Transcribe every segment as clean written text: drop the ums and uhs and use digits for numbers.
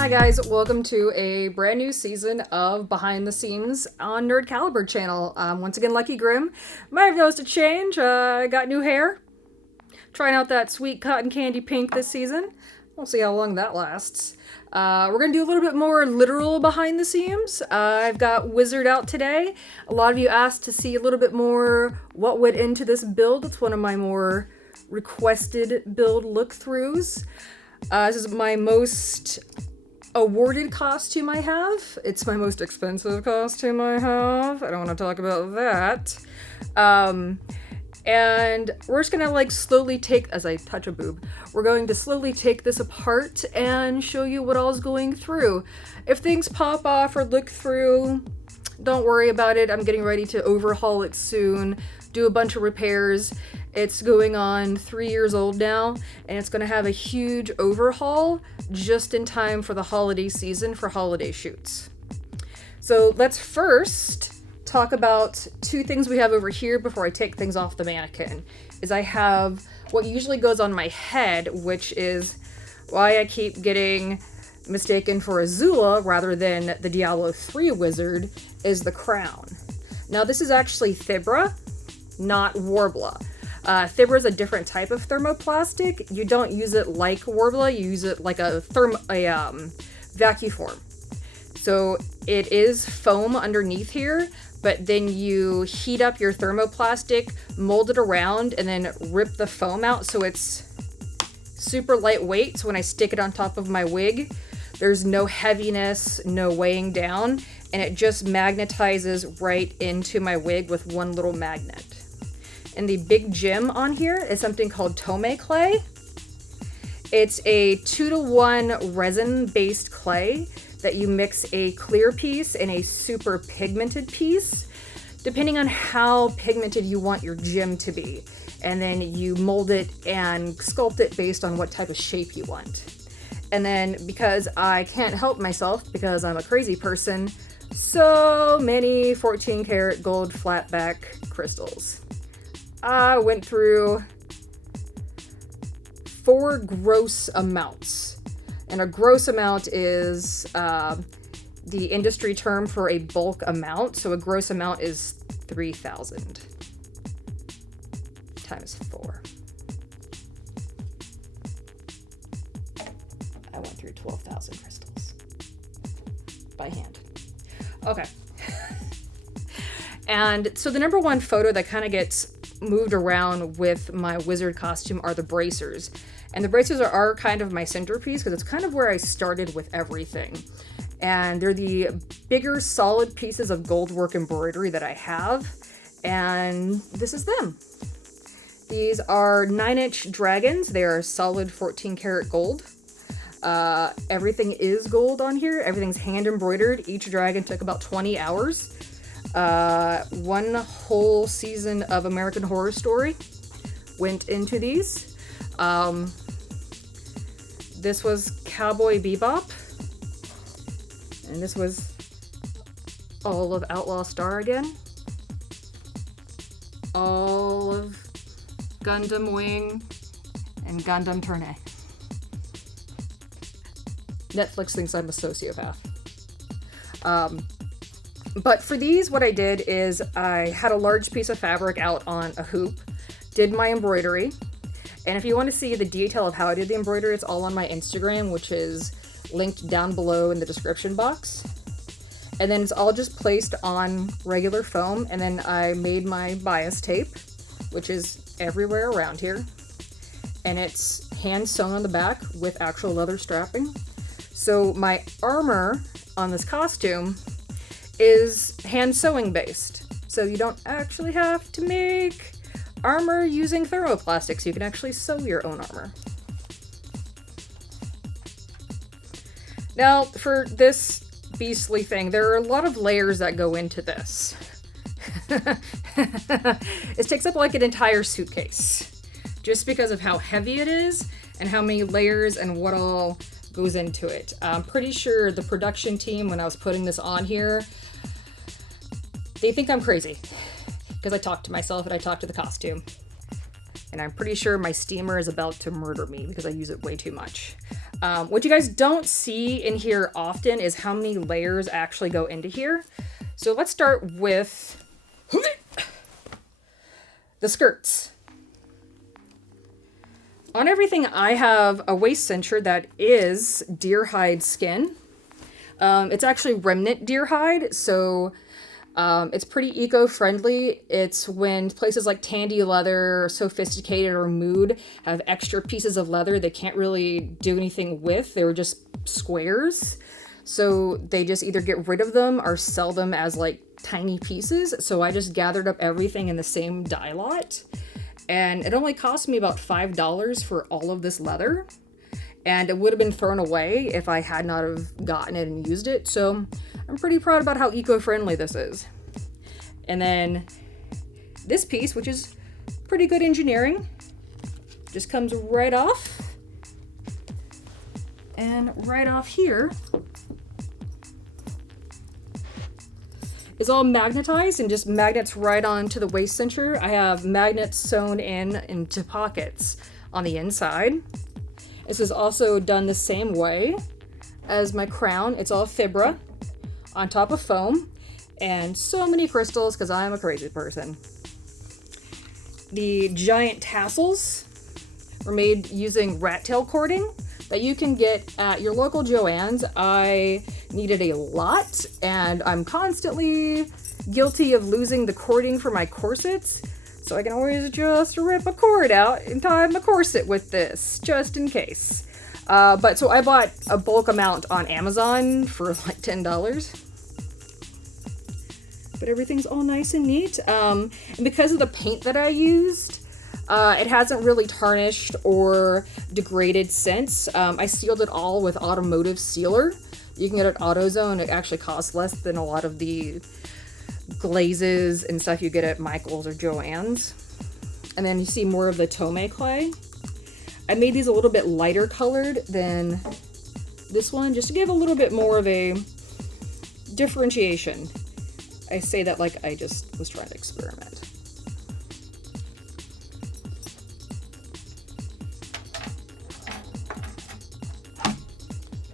Hi guys, welcome to a brand new season of Behind the Scenes on Nerd Caliber channel. Once again, LuckyGrim. Might have noticed a change. I got new hair. Trying out that sweet cotton candy pink this season. We'll see how long that lasts. We're going to do a little bit more literal behind the scenes. I've got Wizard out today. A lot of you asked to see a little bit more what went into this build. It's one of my more requested build look-throughs. This is my most awarded costume I have. It's my most expensive costume I have. I don't want to talk about that. And we're just gonna slowly take, as I touch a boob, we're going to slowly take this apart and show you what all's going through. If things pop off or look through, don't worry about it. I'm getting ready to overhaul it soon, do a bunch of repairs. It's going on 3 years old now, and it's going to have a huge overhaul just in time for the holiday season for holiday shoots. So let's first talk about two things we have over here before I take things off the mannequin. I have what usually goes on my head, which is why I keep getting mistaken for Azula rather than the Diablo 3 wizard, is the crown. Now this is actually Thibra, not Warbler. Thibra is a different type of thermoplastic. You don't use it like Warbler, you use it like a vacuum form. So it is foam underneath here, but then you heat up your thermoplastic, mold it around, and then rip the foam out so it's super lightweight. So when I stick it on top of my wig, there's no heaviness, no weighing down, and it just magnetizes right into my wig with one little magnet. And the big gem on here is something called Tome clay. It's a 2-to-1 resin-based clay that you mix a clear piece and a super pigmented piece, depending on how pigmented you want your gem to be. And then you mold it and sculpt it based on what type of shape you want. And then, because I can't help myself, because I'm a crazy person, so many 14 karat gold flatback crystals. I went through 4 gross amounts. And a gross amount is the industry term for a bulk amount. So a gross amount is 3,000 times 4. I went through 12,000 crystals by hand. Okay. And so the number one photo that kind of gets moved around with my wizard costume are the bracers. And the bracers are kind of my centerpiece because it's kind of where I started with everything. And they're the bigger solid pieces of gold work embroidery that I have. And this is them. These are 9-inch dragons. They are solid 14 karat gold. Everything is gold on here. Everything's hand embroidered. Each dragon took about 20 hours. One whole season of American Horror Story went into these. This was Cowboy Bebop. And this was all of Outlaw Star again. All of Gundam Wing and Gundam Tournay. Netflix thinks I'm a sociopath. But for these, what I did is I had a large piece of fabric out on a hoop, did my embroidery, and if you want to see the detail of how I did the embroidery, it's all on my Instagram, which is linked down below in the description box. And then it's all just placed on regular foam, and then I made my bias tape, which is everywhere around here, and it's hand sewn on the back with actual leather strapping. So my armor on this costume is hand sewing based. So you don't actually have to make armor using thermoplastics. You can actually sew your own armor. Now, for this beastly thing, there are a lot of layers that go into this. It takes up like an entire suitcase, just because of how heavy it is and how many layers and what all goes into it. I'm pretty sure the production team, when I was putting this on here, they think I'm crazy because I talk to myself and I talk to the costume. And I'm pretty sure my steamer is about to murder me because I use it way too much. What you guys don't see in here often is how many layers actually go into here. So let's start with the skirts. On everything, I have a waist cincher that is deer hide skin. It's actually remnant deer hide, so it's pretty eco-friendly. It's when places like Tandy Leather, Sophisticated, or Mood have extra pieces of leather they can't really do anything with. They were just squares. So they just either get rid of them or sell them as like tiny pieces. So I just gathered up everything in the same dye lot. And it only cost me about $5 for all of this leather. And it would have been thrown away if I had not have gotten it and used it. So I'm pretty proud about how eco-friendly this is. And then this piece, which is pretty good engineering, just comes right off. And right off here is all magnetized and just magnets right onto the waist cincher. I have magnets sewn into pockets on the inside. This is also done the same way as my crown. It's all fibra on top of foam and so many crystals because I'm a crazy person. The giant tassels were made using rat tail cording that you can get at your local Joann's. I needed a lot, and I'm constantly guilty of losing the cording for my corsets, so I can always just rip a cord out and tie my corset with this, just in case. So I bought a bulk amount on Amazon for like $10. But everything's all nice and neat. And because of the paint that I used, it hasn't really tarnished or degraded since. I sealed it all with automotive sealer. You can get it at AutoZone. It actually costs less than a lot of the glazes and stuff you get at Michael's or Joann's. And then you see more of the Tome clay. I made these a little bit lighter colored than this one, just to give a little bit more of a differentiation. I say that like I just was trying to experiment.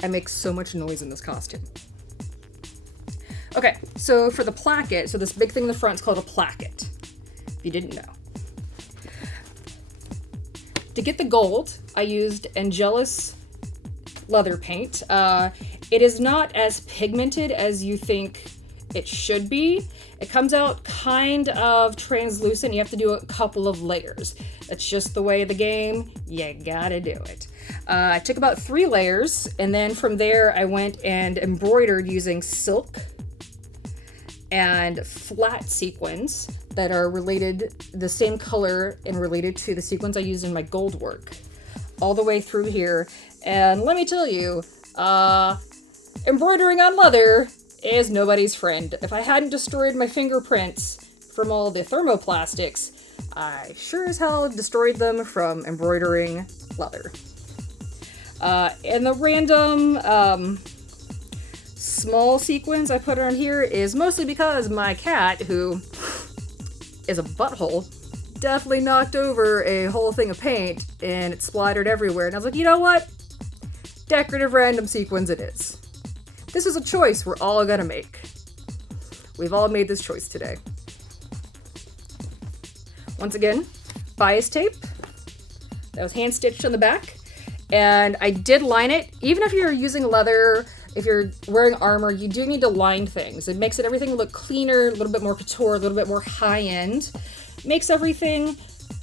I make so much noise in this costume. Okay, so for the placket, so this big thing in the front is called a placket, if you didn't know. To get the gold, I used Angelus leather paint. It is not as pigmented as you think it should be. It comes out kind of translucent. You have to do a couple of layers. That's just the way of the game. You gotta do it. I took about 3 layers, and then from there I went and embroidered using silk and flat sequins that are related, the same color and related to the sequins I used in my gold work, all the way through here. And let me tell you, embroidering on leather is nobody's friend. If I hadn't destroyed my fingerprints from all the thermoplastics, I sure as hell destroyed them from embroidering leather. And the random small sequins I put on here is mostly because my cat, who is a butthole, definitely knocked over a whole thing of paint and it splattered everywhere. And I was like, you know what? Decorative random sequins it is. This is a choice we're all gonna make. We've all made this choice today. Once again, bias tape. That was hand stitched on the back. And I did line it. Even if you're using leather, if you're wearing armor, you do need to line things. It makes everything look cleaner, a little bit more couture, a little bit more high-end. Makes everything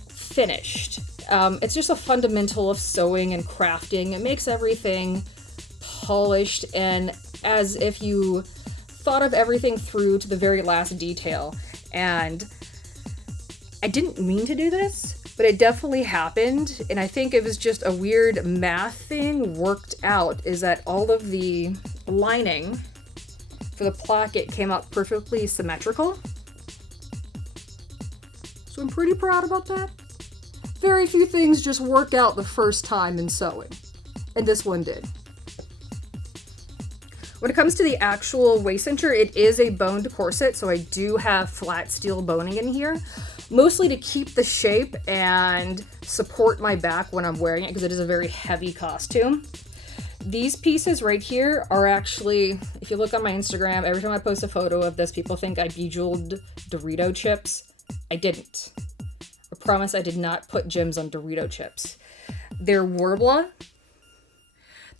finished. It's just a fundamental of sewing and crafting. It makes everything polished and as if you thought of everything through to the very last detail. And I didn't mean to do this, but it definitely happened, and I think it was just a weird math thing worked out, is that all of the lining for the placket came out perfectly symmetrical. So I'm pretty proud about that. Very few things just work out the first time in sewing, and this one did. When it comes to the actual waist cincher, it is a boned corset, so I do have flat steel boning in here. mostly to keep the shape and support my back when I'm wearing it, because it is a very heavy costume. These pieces right here are actually, if you look on my Instagram, every time I post a photo of this, people think I bejeweled Dorito chips. I didn't. I promise I did not put gems on Dorito chips. They're Worbla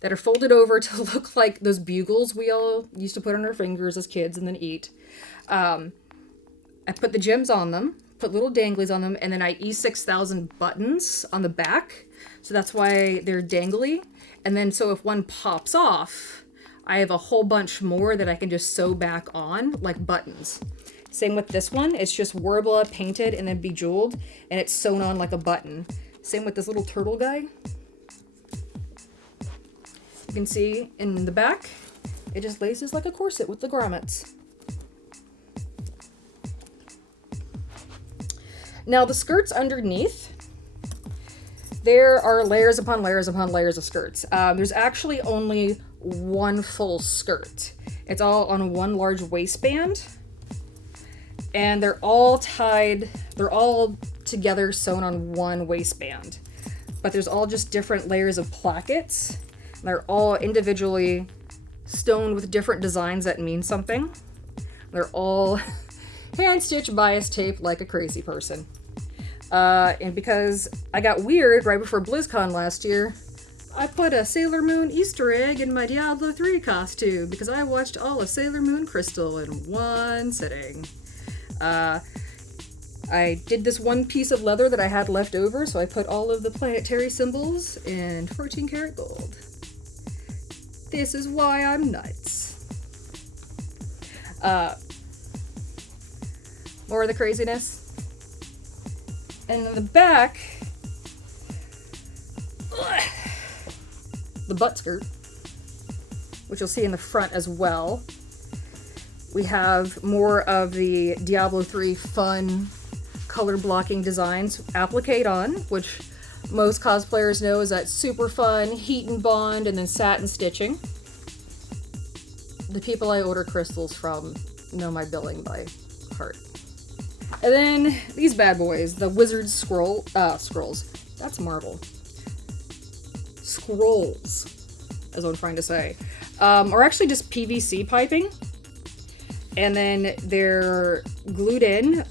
that are folded over to look like those bugles we all used to put on our fingers as kids and then eat. I put the gems on them, put little danglies on them, and then I E6000 buttons on the back. So that's why they're dangly. And then so if one pops off, I have a whole bunch more that I can just sew back on like buttons. Same with this one. It's just Worbla painted and then bejeweled, and it's sewn on like a button. Same with this little turtle guy. You can see in the back, it just laces like a corset with the grommets. Now the skirts underneath, there are layers upon layers upon layers of skirts. There's actually only one full skirt. It's all on one large waistband, and they're all tied, they're all together sewn on one waistband. But there's all just different layers of plackets. They're all individually stoned with different designs that mean something. They're all hand-stitched bias tape like a crazy person. And because I got weird right before BlizzCon last year, I put a Sailor Moon Easter egg in my Diablo 3 costume because I watched all of Sailor Moon Crystal in one sitting. I did this one piece of leather that I had left over, so I put all of the planetary symbols in 14 karat gold. This is why I'm nuts. More of the craziness. And in the back, the butt skirt, which you'll see in the front as well. We have more of the Diablo 3 fun color blocking designs appliqued on, which most cosplayers know is that super fun heat and bond and then satin stitching. The people I order crystals from know my billing by heart. And then these bad boys, the wizard scrolls. That's Marvel. Scrolls, is what I'm trying to say. Are actually just PVC piping. And then they're glued in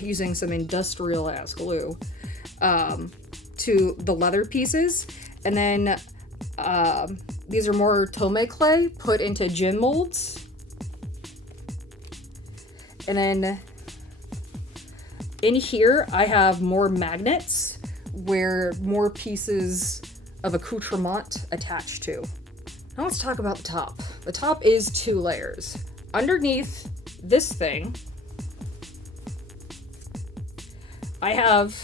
using some industrial ass glue to the leather pieces. And then these are more tome clay put into gin molds. And then in here, I have more magnets where more pieces of accoutrement attached to. Now let's talk about the top. The top is 2 layers. Underneath this thing, I have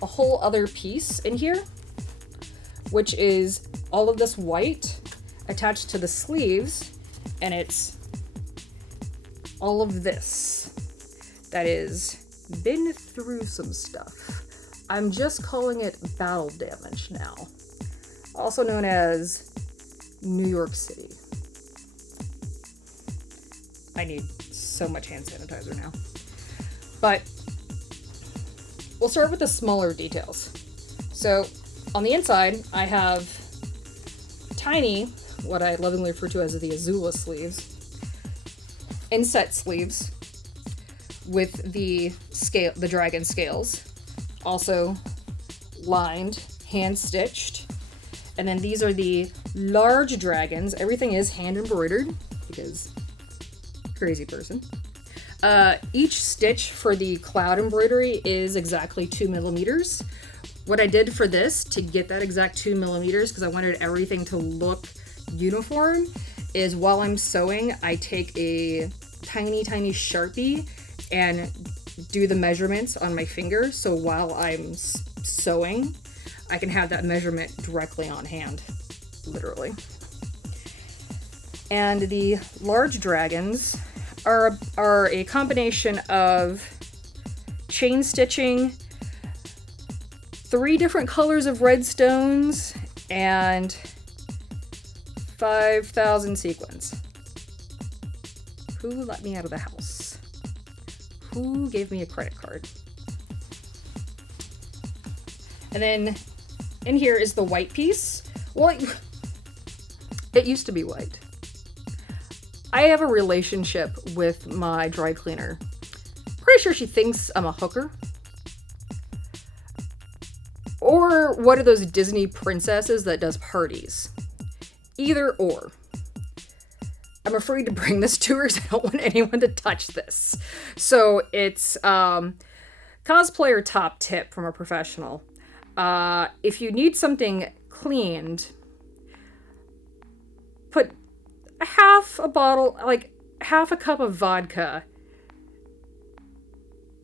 a whole other piece in here, which is all of this white attached to the sleeves, and it's all of this that is been through some stuff. I'm just calling it battle damage now, also known as New York City. I need so much hand sanitizer now. But we'll start with the smaller details. So on the inside, I have tiny, what I lovingly refer to as the Azula sleeves, inset sleeves with the dragon scales, also lined, hand stitched. And then these are the large dragons. Everything is hand embroidered because crazy person. Each stitch for the cloud embroidery is exactly 2 millimeters. What I did for this to get that exact 2 millimeters, because I wanted everything to look uniform, is while I'm sewing, I take a tiny Sharpie and do the measurements on my finger. So while I'm sewing, I can have that measurement directly on hand, literally. And the large dragons are a combination of chain stitching, 3 different colors of red stones, and 5,000 sequins. Who let me out of the house? Who gave me a credit card? And then in here is the white piece. Well, it used to be white. I have a relationship with my dry cleaner. Pretty sure she thinks I'm a hooker. Or one of those Disney princesses that does parties. Either or. I'm afraid to bring this to her because I don't want anyone to touch this. So it's cosplayer top tip from a professional. If you need something cleaned, put half a bottle, like half a cup of vodka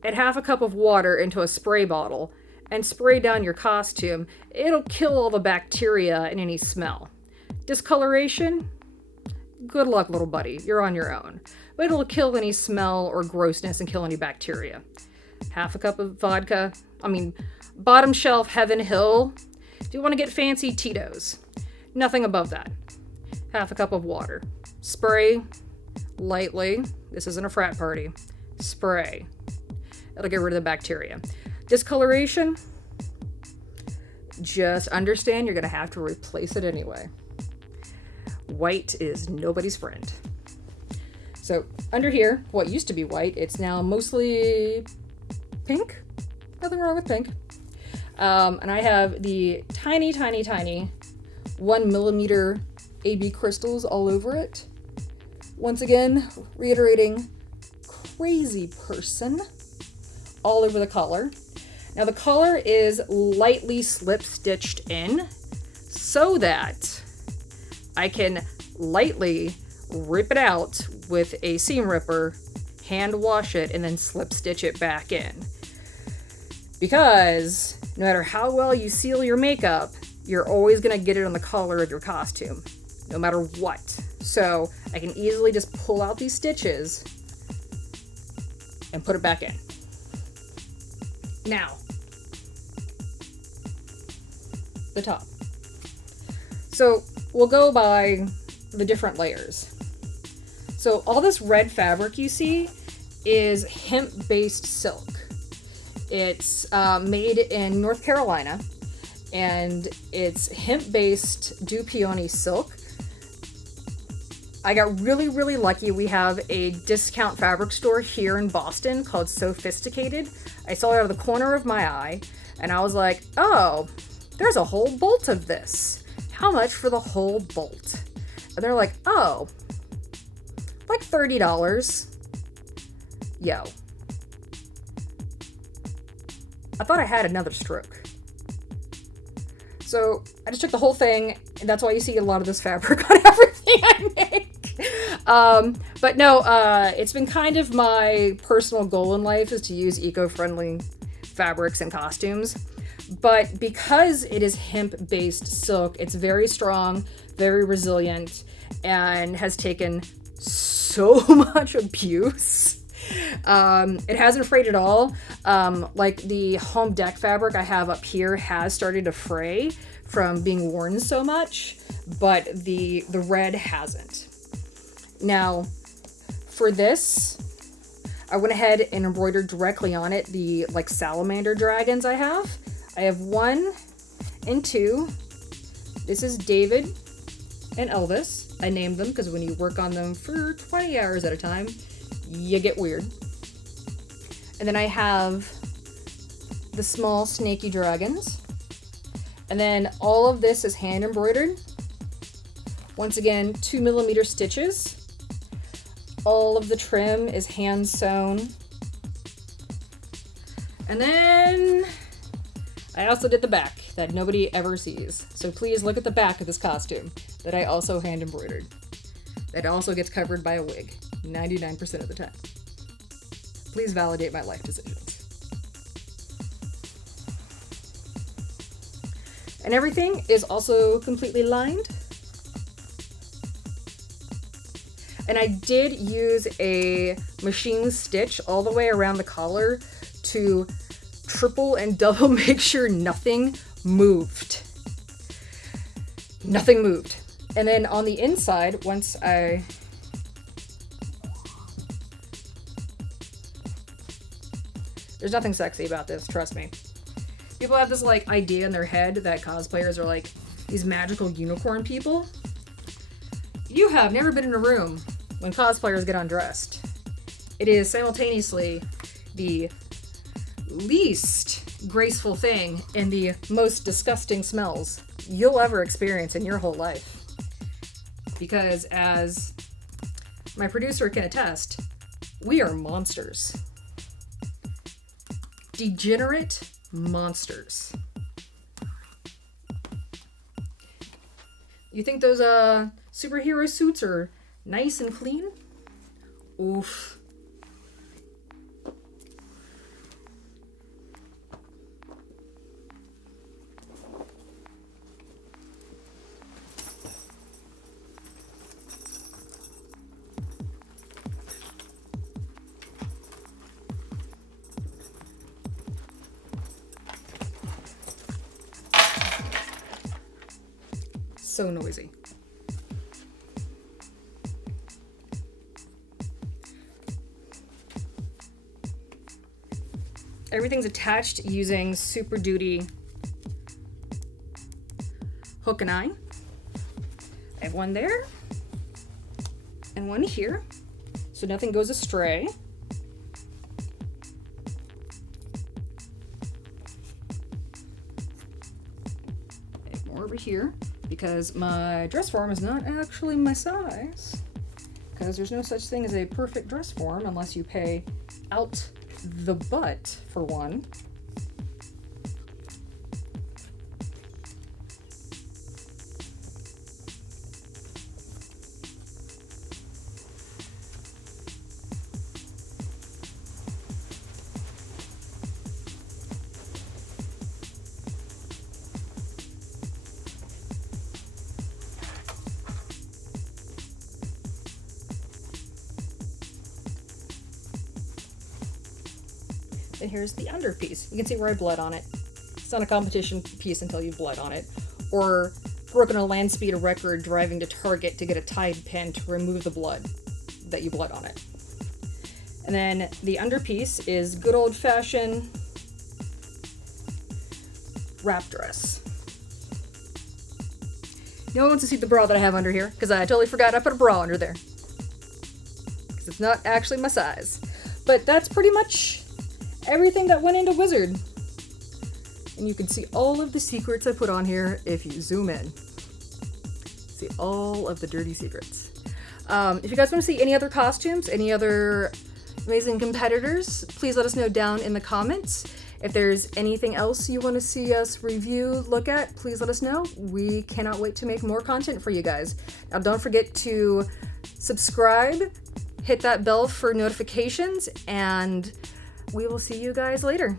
and half a cup of water into a spray bottle and spray down your costume. It'll kill all the bacteria and any smell. Discoloration? Good luck, little buddy. You're on your own. But it'll kill any smell or grossness and kill any bacteria. Half a cup of vodka. Bottom shelf Heaven Hill. Do you want to get fancy, Tito's? Nothing above that. Half a cup of water. Spray lightly. This isn't a frat party. Spray. It'll get rid of the bacteria. Discoloration? Just understand you're going to have to replace it anyway. White is nobody's friend. So under here, what used to be white, it's now mostly pink. Nothing wrong with pink. And I have the tiny, tiny, tiny 1 millimeter AB crystals all over it. Once again, reiterating, crazy person all over the collar. Now the collar is lightly slip stitched in so that I can lightly rip it out with a seam ripper, hand wash it, and then slip stitch it back in. Because no matter how well you seal your makeup, you're always going to get it on the collar of your costume, no matter what. So I can easily just pull out these stitches and put it back in. Now, the top. So we'll go by the different layers. So all this red fabric you see is hemp-based silk. It's made in North Carolina, and it's hemp-based Du Peony silk. I got really, really lucky. We have a discount fabric store here in Boston called Sophisticated. I saw it out of the corner of my eye, and I was like, oh, there's a whole bolt of this. How much for the whole bolt? And they're like, oh, like $30. Yo. I thought I had another stroke. So I just took the whole thing, and that's why you see a lot of this fabric on everything I make. But no, it's been kind of my personal goal in life is to use eco-friendly fabrics and costumes. But because it is hemp-based silk, it's very strong, very resilient, and has taken so much abuse. It hasn't frayed at all. Like the home deck fabric I have up here has started to fray from being worn so much, but the red hasn't. Now, for this, I went ahead and embroidered directly on it the like salamander dragons I have. I have 1 and 2. This is David and Elvis. I named them because when you work on them for 20 hours at a time, you get weird. And then I have the small snaky dragons. And then all of this is hand embroidered. Once again, 2 millimeter stitches. All of the trim is hand sewn. And then I also did the back that nobody ever sees. So please look at the back of this costume that I also hand embroidered. That also gets covered by a wig 99% of the time. Please validate my life decisions. And everything is also completely lined. And I did use a machine stitch all the way around the collar to triple and double make sure nothing moved. Nothing moved. And then on the inside, once I... There's nothing sexy about this, trust me. People have this like idea in their head that cosplayers are like these magical unicorn people. You have never been in a room when cosplayers get undressed. It is simultaneously the least graceful thing and the most disgusting smells you'll ever experience in your whole life. Because as my producer can attest, we are monsters. Degenerate monsters. You think those superhero suits are nice and clean? Oof. So noisy. Everything's attached using Super Duty hook and eye. I have one there and one here, so nothing goes astray. I have more over here because my dress form is not actually my size, because there's no such thing as a perfect dress form unless you pay out the butt for one. And here's the underpiece. You can see where I bled on it. It's not a competition piece until you bled on it. Or broken a land speed record driving to Target to get a Tide pin to remove the blood that you bled on it. And then the underpiece is good old-fashioned wrap dress. No one wants to see the bra that I have under here, because I totally forgot I put a bra under there. Because it's not actually my size. But that's pretty much everything that went into Wizard. And you can see all of the secrets I put on here if you zoom in. See all of the dirty secrets. If you guys want to see any other costumes, any other amazing competitors, please let us know down in the comments. If there's anything else you want to see us review, look at, please let us know. We cannot wait to make more content for you guys. Now don't forget to subscribe, hit that bell for notifications, and we will see you guys later.